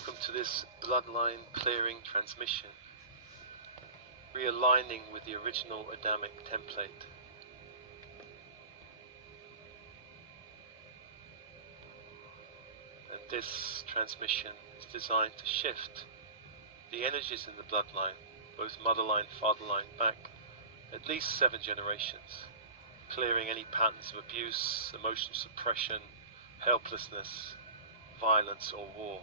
Welcome to this bloodline clearing transmission, realigning with the original Adamic template. And this transmission is designed to shift the energies in the bloodline, both motherline, fatherline, back at least 7 generations, clearing any patterns of abuse, emotional suppression, helplessness, violence or war.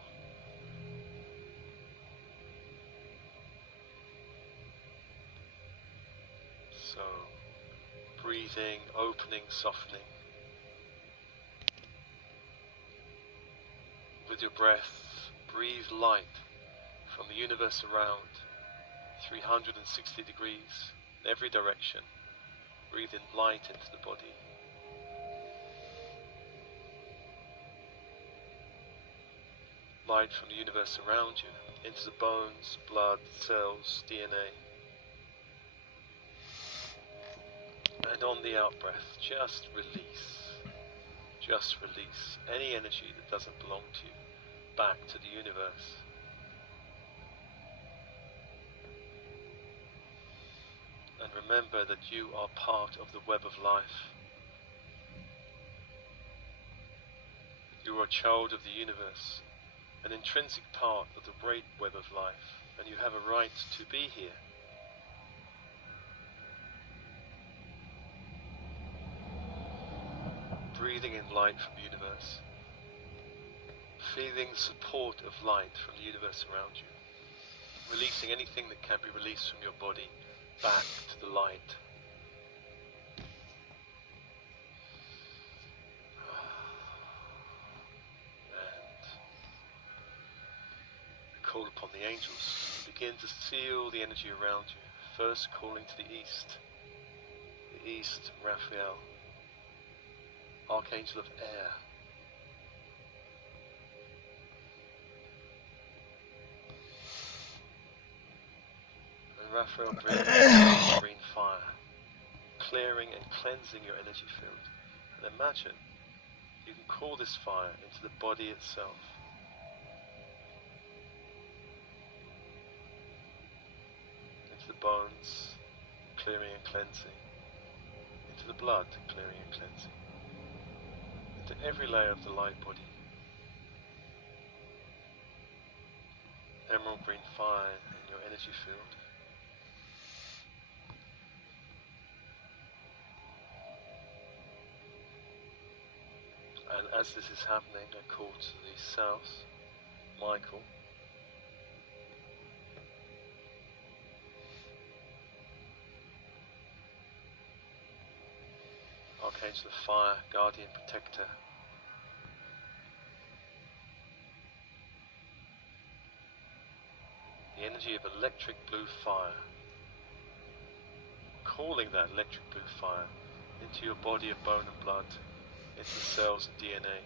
So, breathing, opening, softening. With your breath, breathe light from the universe around, 360 degrees in every direction. Breathe in light into the body. Light from the universe around you, into the bones, blood, cells, DNA. And on the out-breath, just release any energy that doesn't belong to you back to the universe. And remember that you are part of the web of life. You are a child of the universe, an intrinsic part of the great web of life, and you have a right to be here. Breathing in light from the universe, feeling the support of light from the universe around you, releasing anything that can be released from your body back to the light. And call upon the angels. Begin to seal the energy around you. First calling to the east, Raphael, Archangel of Air. And Raphael brings green fire, clearing and cleansing your energy field. And imagine you can call this fire into the body itself. Into the bones, clearing and cleansing. Into the blood, clearing and cleansing. To every layer of the light body. Emerald green fire in your energy field. And as this is happening, I call to the south, Michael. Archangel of Fire, Guardian Protector. The energy of electric blue fire. Calling that electric blue fire into your body of bone and blood, into the cells and DNA,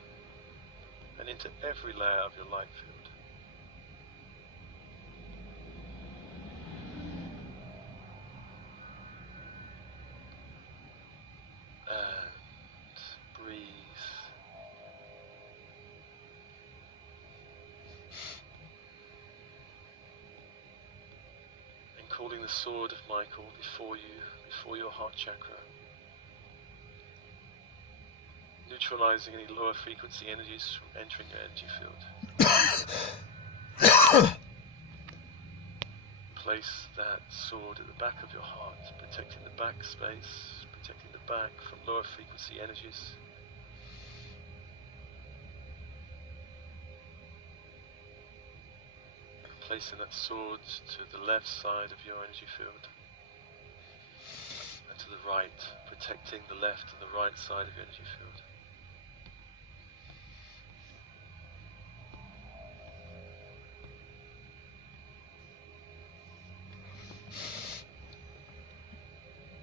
and into every layer of your light field. Calling the sword of Michael before you, before your heart chakra. Neutralizing any lower frequency energies from entering your energy field. Place that sword at the back of your heart, protecting the back space, protecting the back from lower frequency energies. Placing that sword to the left side of your energy field and to the right, protecting the left and the right side of your energy field.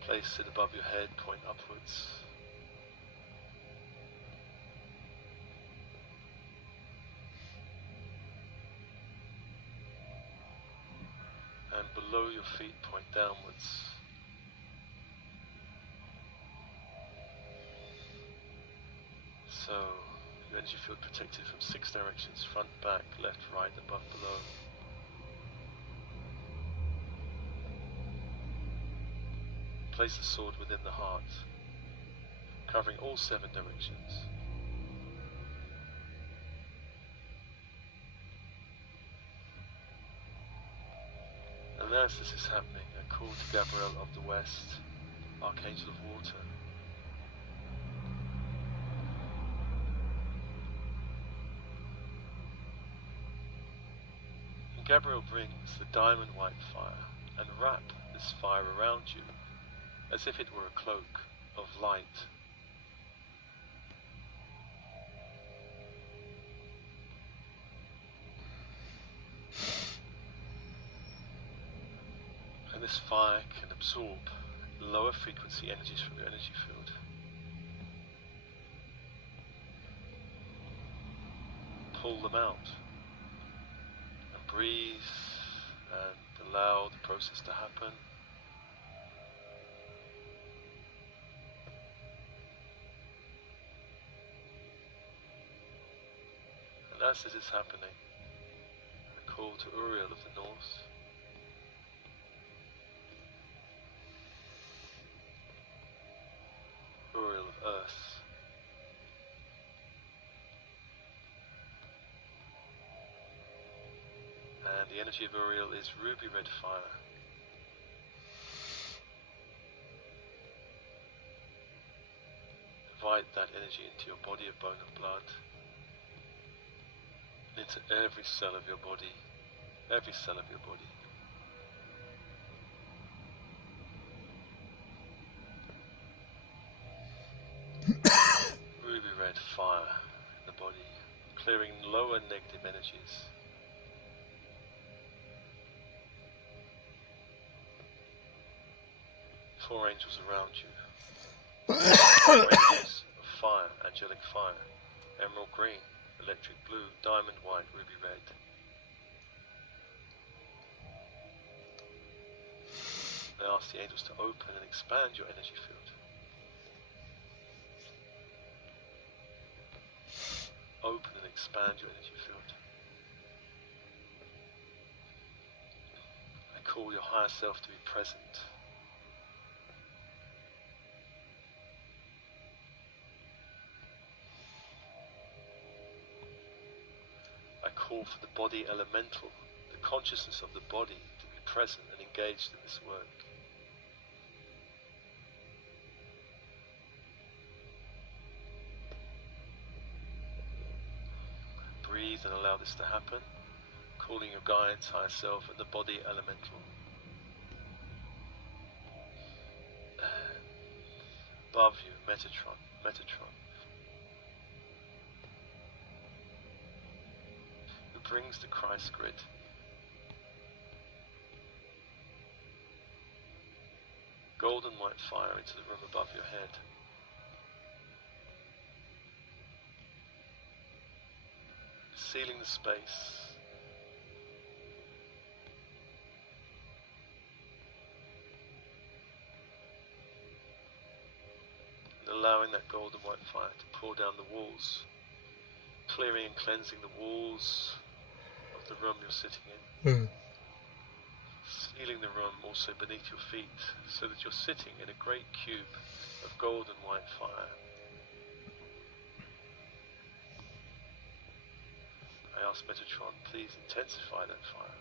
Place it above your head, point upwards. And below your feet, point downwards. So, Your energy field protected from 6 directions, front, back, left, right, above, below. Place the sword within the heart, covering all 7 directions. And as this is happening, I call to Gabriel of the West, Archangel of Water. And Gabriel brings the diamond white fire and wrap this fire around you as if it were a cloak of light. And this fire can absorb lower frequency energies from your energy field. Pull them out and breathe and allow the process to happen. And as this is happening, I call to Uriel of the North. Uriel of Earth. And the energy of Uriel is ruby red fire. Invite that energy into your body of bone and blood, into every cell of your body, every cell of your body. Ruby red fire in the body, clearing lower negative energies. Four angels around you. Four angels of fire, angelic fire, emerald green, electric blue, diamond white, ruby red. I ask the angels to open and expand your energy field. Open and expand your energy field. I call your higher self to be present. I call for the body elemental, the consciousness of the body, to be present and engaged in this work. Breathe and allow this to happen, calling your guides, higher self, and the body elemental. And above you, Metatron, Metatron, who brings the Christ grid. Golden white fire into the room above your head. Sealing the space. And allowing that golden white fire to pour down the walls, clearing and cleansing the walls of the room you're sitting in. Sealing the room also beneath your feet, so that you're sitting in a great cube of golden white fire. I ask Metatron, please intensify that fire.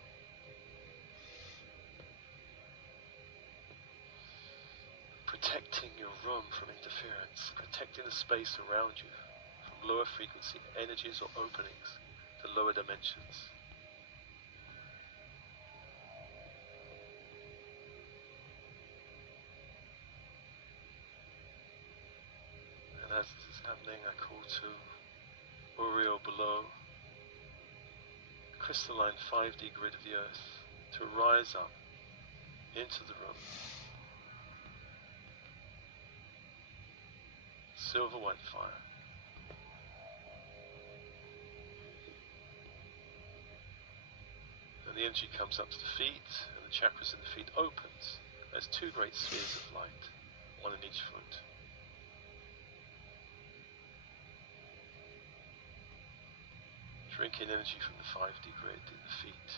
Protecting your room from interference, protecting the space around you from lower frequency energies or openings to lower dimensions. And as this is happening, I call to Uriel below, crystalline 5D grid of the earth, to rise up into the room. Silver white fire. And the energy comes up to the feet, and the chakras in the feet opens as 2 great spheres of light, one in each foot. Drink in energy from the 5D grid in the feet.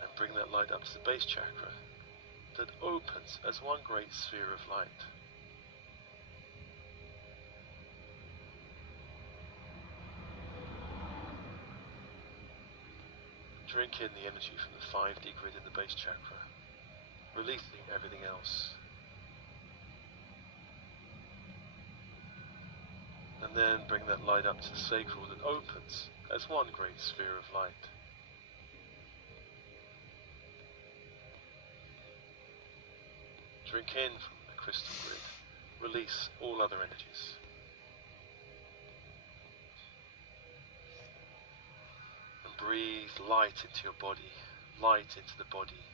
And bring that light up to the base chakra that opens as one great sphere of light. Drink in the energy from the 5D grid in the base chakra, releasing everything else. And then bring that light up to the sacral that opens as one great sphere of light. Drink in from the crystal grid, release all other energies. And breathe light into your body, light into the body.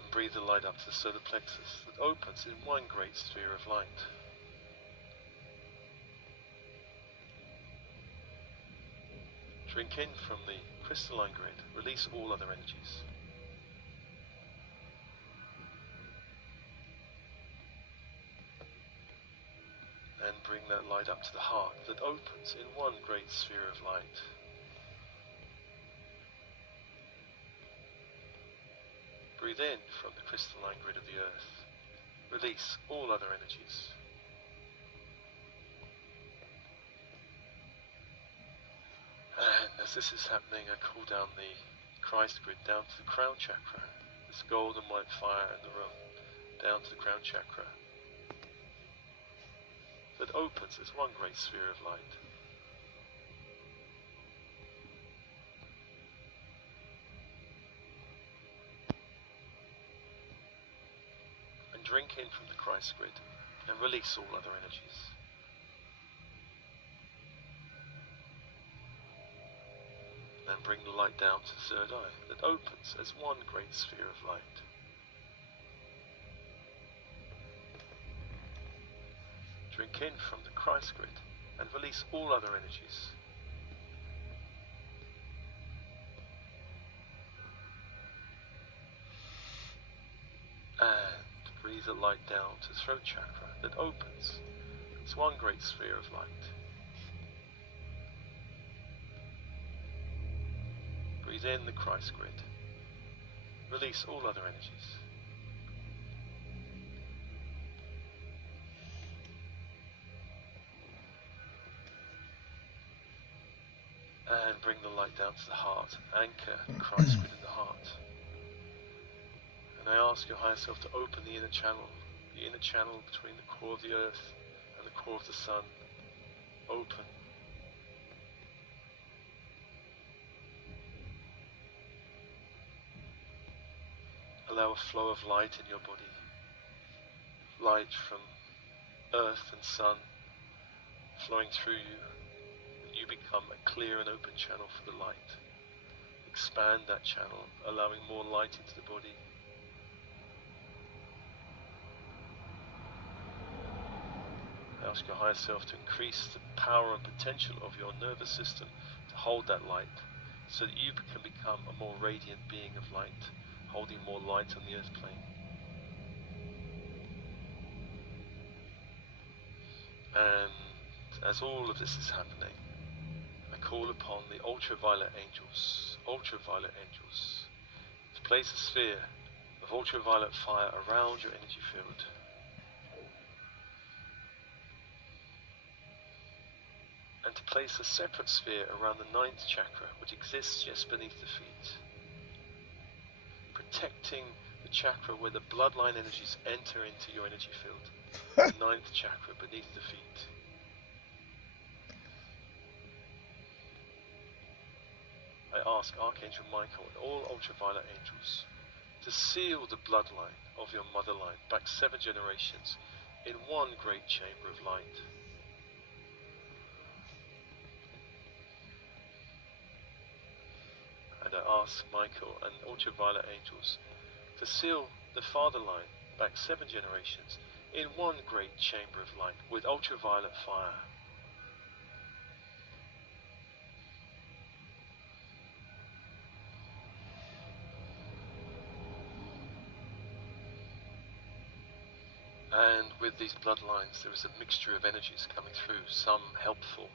And breathe the light up to the solar plexus that opens in one great sphere of light. Drink in from the crystalline grid, release all other energies. And bring that light up to the heart that opens in one great sphere of light. Breathe in from the crystalline grid of the earth. Release all other energies. And as this is happening, I call down the Christ grid down to the crown chakra, this golden white fire in the room, down to the crown chakra, that opens as one great sphere of light. And drink in from the Christ grid and release all other energies. And bring the light down to the third eye that opens as one great sphere of light. Drink in from the Christ grid and release all other energies. And breathe the light down to the throat chakra that opens as one great sphere of light. Breathe in the Christ grid. Release all other energies. And bring the light down to the heart. Anchor the Christ grid in the heart. And I ask your higher self to open the inner channel between the core of the earth and the core of the sun. Open. Allow a flow of light in your body. Light from earth and sun flowing through you. You become a clear and open channel for the light. Expand that channel, allowing more light into the body. I ask your higher self to increase the power and potential of your nervous system to hold that light, so that you can become a more radiant being of light, holding more light on the earth plane. And as all of this is happening, I call upon the ultraviolet angels to place a sphere of ultraviolet fire around your energy field. And to place a separate sphere around the 9th chakra, which exists just beneath the feet, protecting the chakra where the bloodline energies enter into your energy field, the 9th chakra beneath the feet. I ask Archangel Michael and all ultraviolet angels to seal the bloodline of your motherline back 7 generations in one great chamber of light. And I ask Michael and ultraviolet angels to seal the father line back 7 generations in one great chamber of light with ultraviolet fire. And with these bloodlines, there is a mixture of energies coming through, some helpful,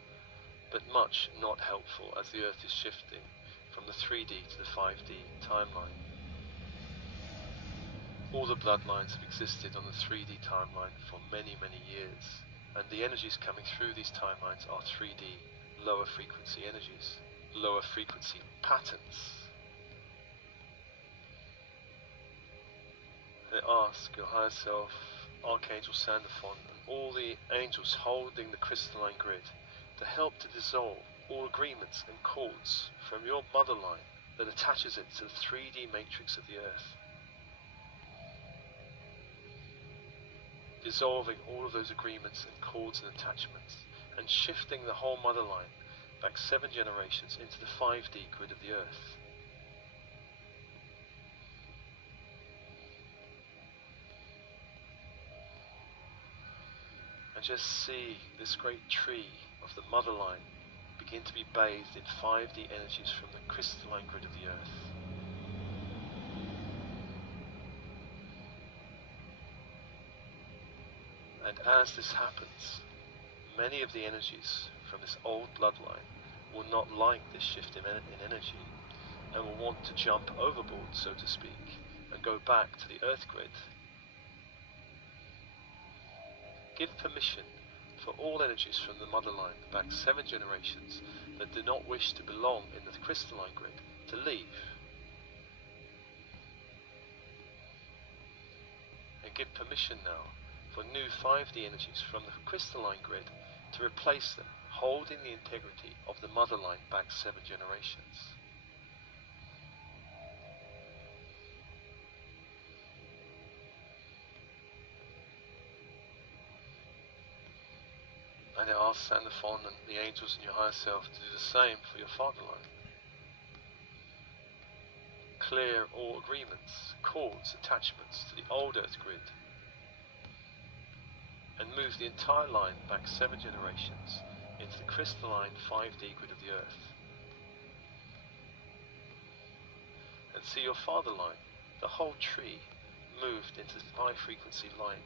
but much not helpful as the Earth is shifting from the 3D to the 5D timeline. All the bloodlines have existed on the 3D timeline for many, many years, and the energies coming through these timelines are 3D, lower frequency energies, lower frequency patterns. And ask your higher self, Archangel Sandalphon, and all the angels holding the crystalline grid to help to dissolve all agreements and cords from your mother line that attaches it to the 3D matrix of the Earth. Dissolving all of those agreements and cords and attachments, and shifting the whole mother line back 7 generations into the 5D grid of the Earth. And just see this great tree of the mother line begin to be bathed in 5D energies from the crystalline grid of the Earth. And as this happens, many of the energies from this old bloodline will not like this shift in energy and will want to jump overboard, so to speak, and go back to the Earth grid. Give permission for all energies from the mother line back 7 generations that do not wish to belong in the crystalline grid to leave. And give permission now for new 5D energies from the crystalline grid to replace them, holding the integrity of the mother line back 7 generations. And it asks Sandalphon and the angels and your higher self to do the same for your father line. Clear all agreements, cords, attachments to the old Earth grid, and move the entire line back 7 generations into the crystalline 5D grid of the Earth. And see your father line, the whole tree, moved into high frequency light,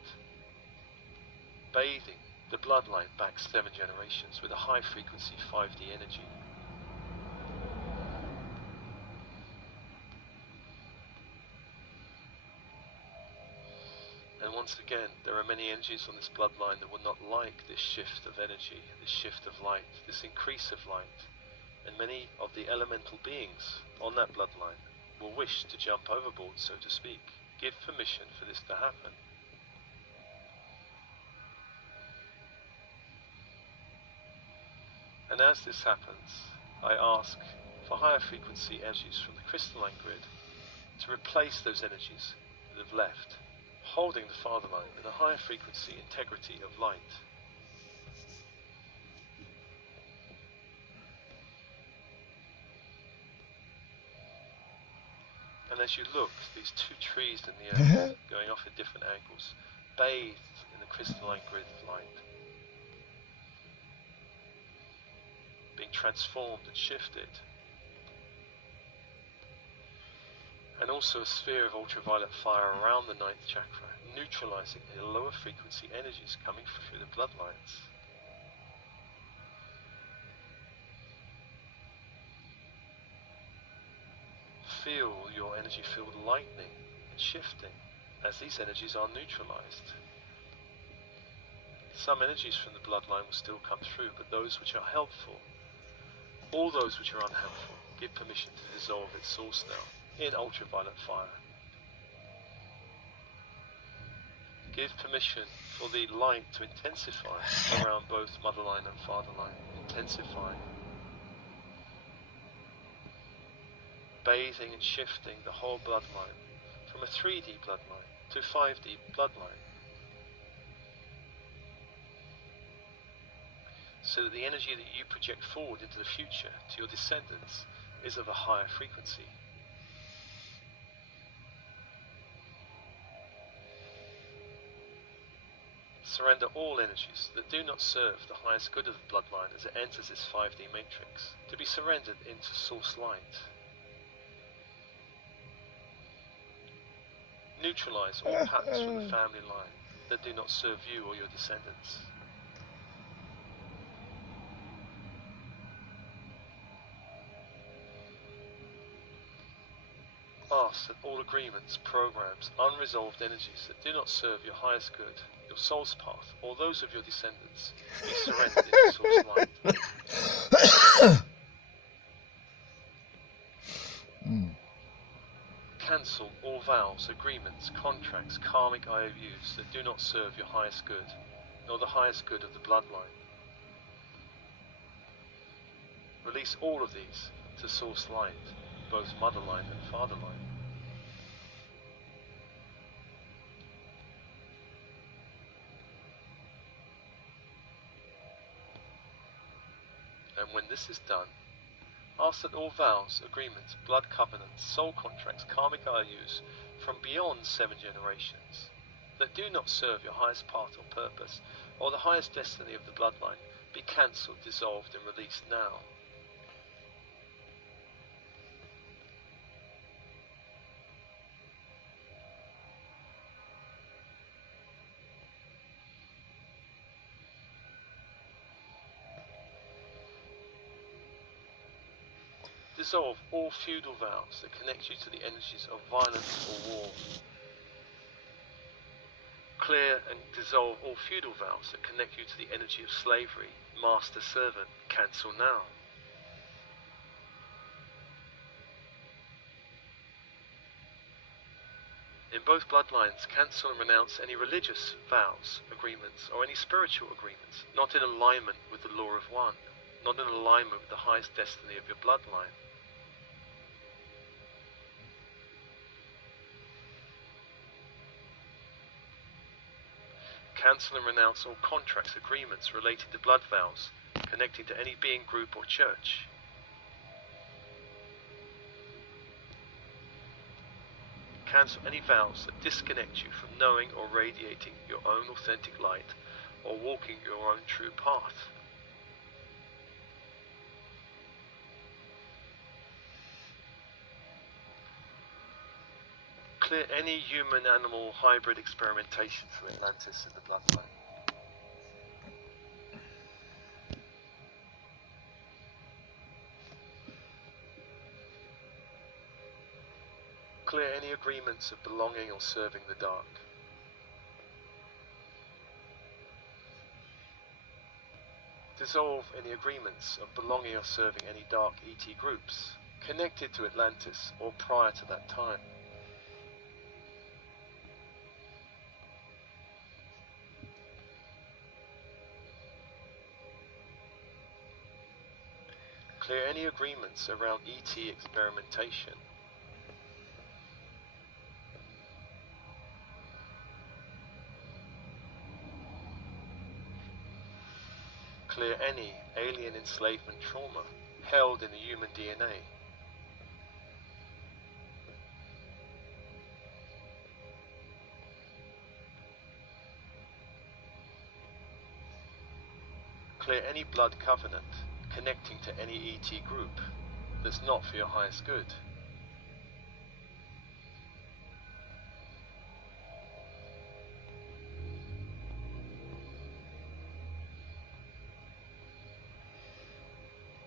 bathing the bloodline back 7 generations with a high frequency 5D energy. And once again, there are many energies on this bloodline that will not like this shift of energy, this shift of light, this increase of light. And many of the elemental beings on that bloodline will wish to jump overboard, so to speak. Give permission for this to happen. And as this happens, I ask for higher frequency energies from the crystalline grid to replace those energies that have left, holding the father line in a higher frequency integrity of light. And as you look, these two trees in the earth going off at different angles, bathed in the crystalline grid of light, being transformed and shifted. And also a sphere of ultraviolet fire around the 9th chakra, neutralizing the lower frequency energies coming through the bloodlines. Feel your energy field lightening and shifting as these energies are neutralized. Some energies from the bloodline will still come through, but those which are helpful, all those which are unhelpful, give permission to dissolve its source now in ultraviolet fire. Give permission for the light to intensify around both motherline and fatherline, intensifying, bathing and shifting the whole bloodline from a 3D bloodline to 5D bloodline, so that the energy that you project forward into the future to your descendants is of a higher frequency. Surrender all energies that do not serve the highest good of the bloodline as it enters this 5D matrix, to be surrendered into source light. Neutralize all patterns from the family line, that do not serve you or your descendants. Ask that all agreements, programs, unresolved energies that do not serve your highest good, your soul's path, or those of your descendants, be surrendered into source light. Cancel all vows, agreements, contracts, karmic IOUs that do not serve your highest good, nor the highest good of the bloodline. Release all of these to source light, both motherline and fatherline. And when this is done, ask that all vows, agreements, blood covenants, soul contracts, karmic IOUs from beyond 7 generations that do not serve your highest path or purpose, or the highest destiny of the bloodline, be cancelled, dissolved, and released now. Dissolve all feudal vows that connect you to the energies of violence or war. Clear and dissolve all feudal vows that connect you to the energy of slavery, master-servant. Cancel now. In both bloodlines, cancel and renounce any religious vows, agreements, or any spiritual agreements not in alignment with the law of one, not in alignment with the highest destiny of your bloodline. Cancel and renounce all contracts, agreements related to blood vows, connecting to any being, group, or church. Cancel any vows that disconnect you from knowing or radiating your own authentic light, or walking your own true path. Clear any human-animal hybrid experimentation through Atlantis in the bloodline. Clear any agreements of belonging or serving the dark. Dissolve any agreements of belonging or serving any dark ET groups connected to Atlantis or prior to that time. Clear any agreements around ET experimentation. Clear any alien enslavement trauma held in the human DNA. Clear any blood covenant connecting to any ET group that's not for your highest good.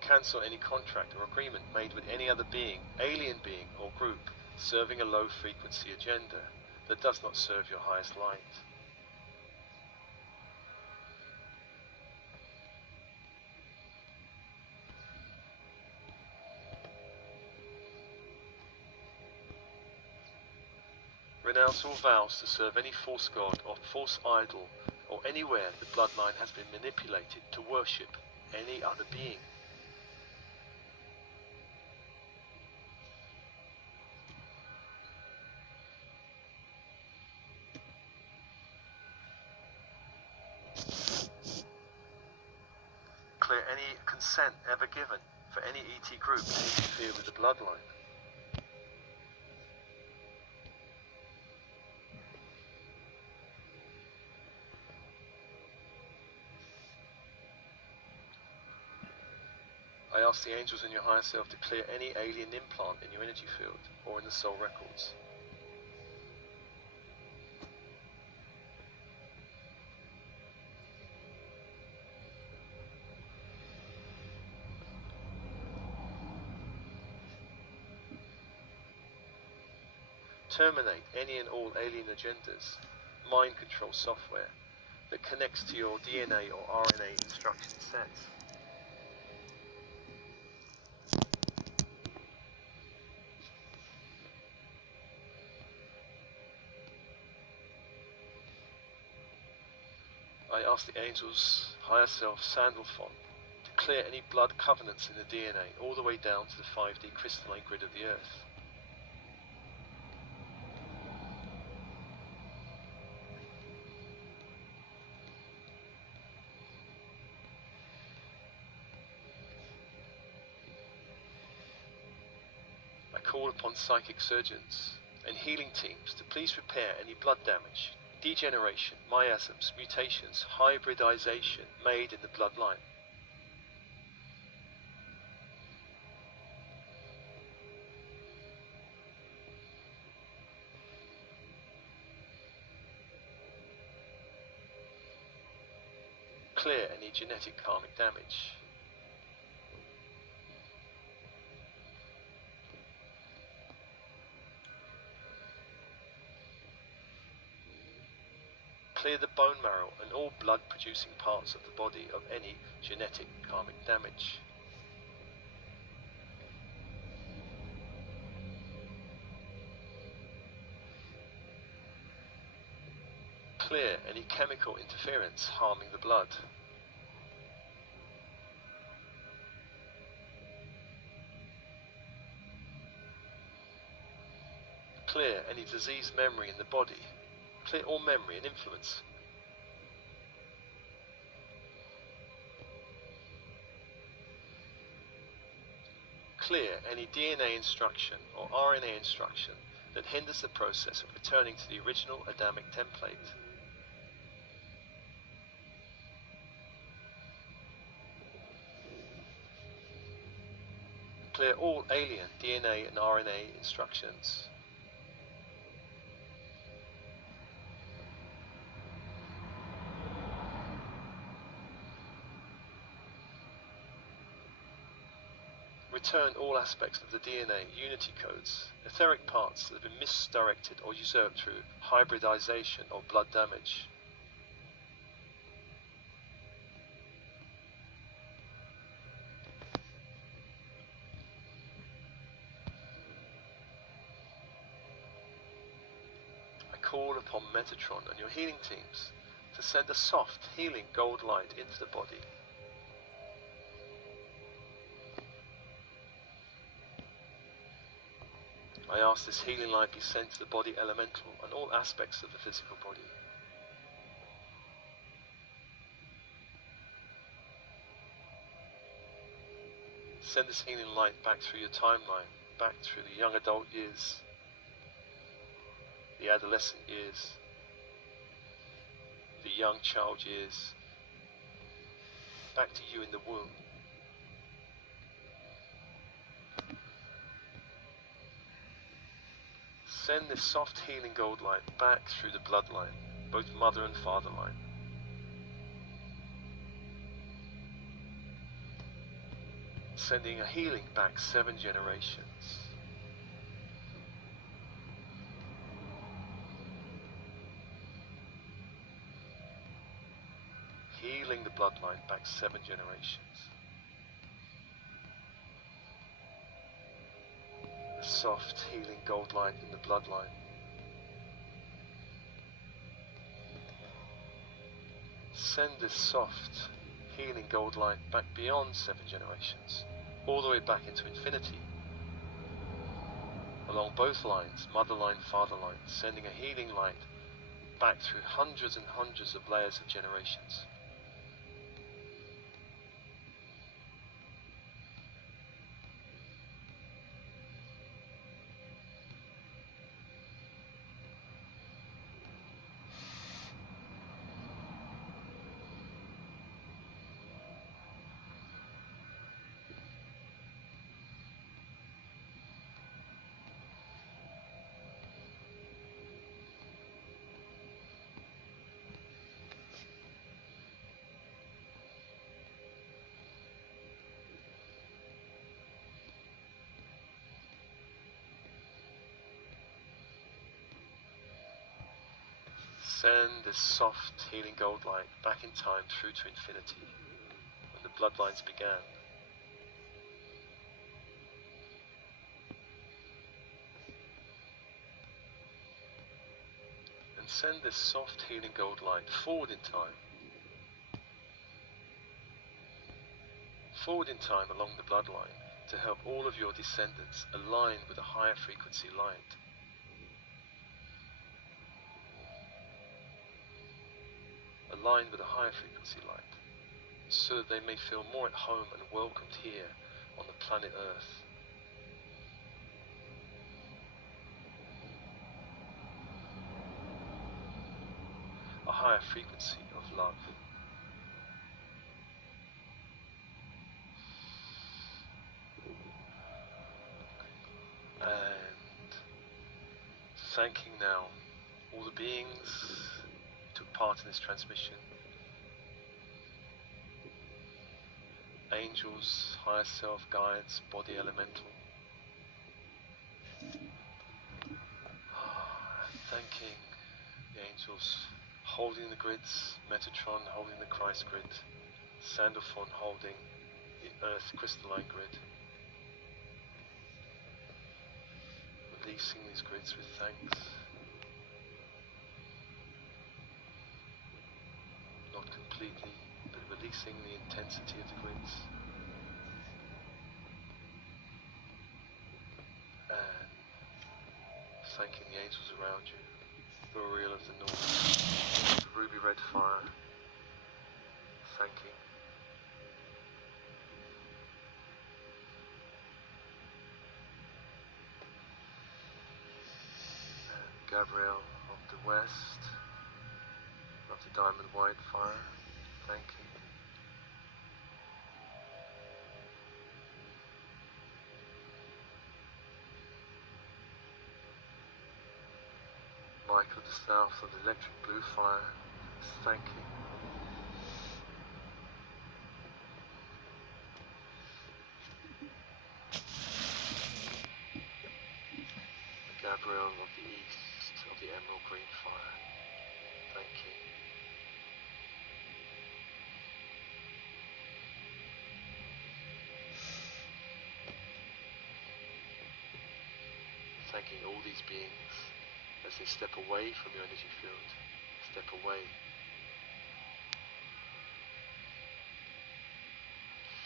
Cancel any contract or agreement made with any other being, alien being, or group serving a low frequency agenda that does not serve your highest light. Renounce all vows to serve any false god or false idol, or anywhere the bloodline has been manipulated to worship any other being. Clear any consent ever given for any ET group to interfere with the bloodline. I ask the angels in your higher self to clear any alien implant in your energy field or in the soul records. terminate any and all alien agendas, mind control software that connects to your DNA or RNA instruction sets. I ask the angel's higher self, Sandalphon, to clear any blood covenants in the DNA all the way down to the 5D crystalline grid of the Earth. I call upon psychic surgeons and healing teams to please repair any blood damage, degeneration, miasms, mutations, hybridization made in the bloodline. Clear any genetic karmic damage. Clear the bone marrow and all blood-producing parts of the body of any genetic karmic damage. Clear any chemical interference harming the blood. Clear any disease memory in the body. Clear all memory and influence. Clear any DNA instruction or RNA instruction that hinders the process of returning to the original Adamic template. Clear all alien DNA and RNA instructions. Return all aspects of the DNA unity codes, etheric parts that have been misdirected or usurped through hybridization or blood damage. I call upon Metatron and your healing teams to send a soft, healing gold light into the body. I ask this healing light be sent to the body elemental and all aspects of the physical body. Send this healing light back through your timeline, back through the young adult years, the adolescent years, the young child years, back to you in the womb. Send this soft healing gold light back through the bloodline, both mother and father line. Sending a healing back 7 generations. Healing the bloodline back 7 generations. A soft healing gold light in the bloodline. Send this soft healing gold light back beyond 7 generations, all the way back into infinity, along both lines, mother line, father line, sending a healing light back through hundreds and hundreds of layers of generations. Send this soft, healing gold light back in time through to infinity, when the bloodlines began. And send this soft, healing gold light forward in time. Forward in time along the bloodline to help all of your descendants align with a higher frequency light. Align with a higher frequency light, so that they may feel more at home and welcomed here on the planet Earth. A higher frequency of love. And thanking now all the beings who took part in this transmission. Angels, higher self, guides, body elemental. Thanking the angels holding the grids, Metatron holding the Christ grid, Sandalphon holding the Earth crystalline grid. Releasing these grids with thanks. Not completely, but releasing the intensity of the grids. And thanking the angels around you, Boreal of the North, the ruby red fire, thanking. And Gabriel of the West, of the diamond white fire, thanking. Michael the South of the electric blue fire, thanking. Gabriel of the East of the emerald green fire, thanking. Thanking all these beings as they step away from your energy field, step away.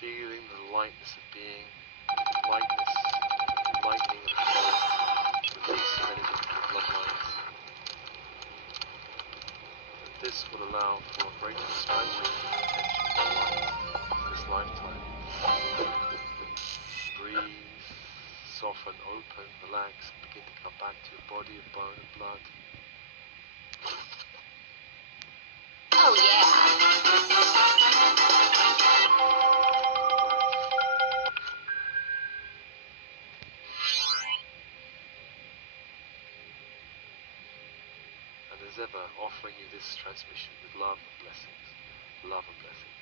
Feeling the lightness of being, lightness, lightning of the soul, release of energy from the bloodlines. And this will allow for a greater expansion of potential in this lifetime. Breathe. Soften, open, relax, begin to come back to your body of bone and blood. Oh yeah! And as ever, offering you this transmission with love and blessings. Love and blessings.